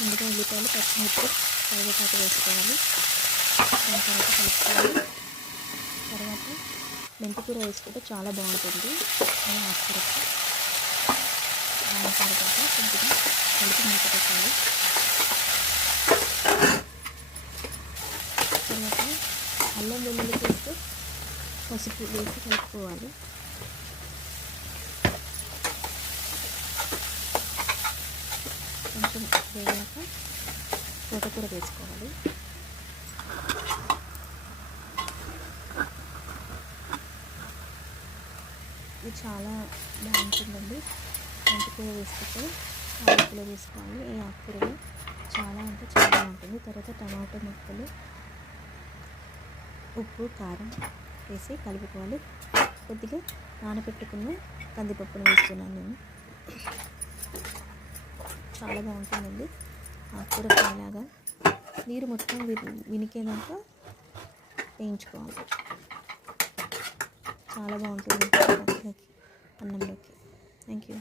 ముందుగా ఉల్లిపాయలు, పచ్చిమిర్చి, కరివేపాకు వేసుకోవాలి. దాని తర్వాత కలుపుకోవాలి. తర్వాత మెంతికూర వేసుకుంటే చాలా బాగుంటుంది. ఆకుకూరకి దాని తర్వాత కొద్దిగా కలిపి మూత పెట్టాలి. తర్వాత అల్లం వెల్లుల్లి పేస్ట్, పసుపు వేసి కలుపుకోవాలి. కొంచెం వేయాక తోటకూర వేసుకోవాలి. ఇది చాలా బాగుంటుందండి. మెంతికూర వేసుకుంటే ఆకుకూర వేసుకోవాలి. ఈ ఆకుకూరలో చాలా అంటే చాలా బాగుంటుంది. తర్వాత టమాటో ముక్కలు, ఉప్పు, కారం వేసి కలుపుకోవాలి. కొద్దిగా నానబెట్టుకున్న కందిపప్పును వేస్తున్నాను నేను. చాలా బాగుంటుందండి. ఆకుకూర ఫ్రైలాగా నీరు మొత్తం వినికేదాకా వేయించుకోవాలి. చాలా బాగుంటుంది అన్నంలోకి. Thank you.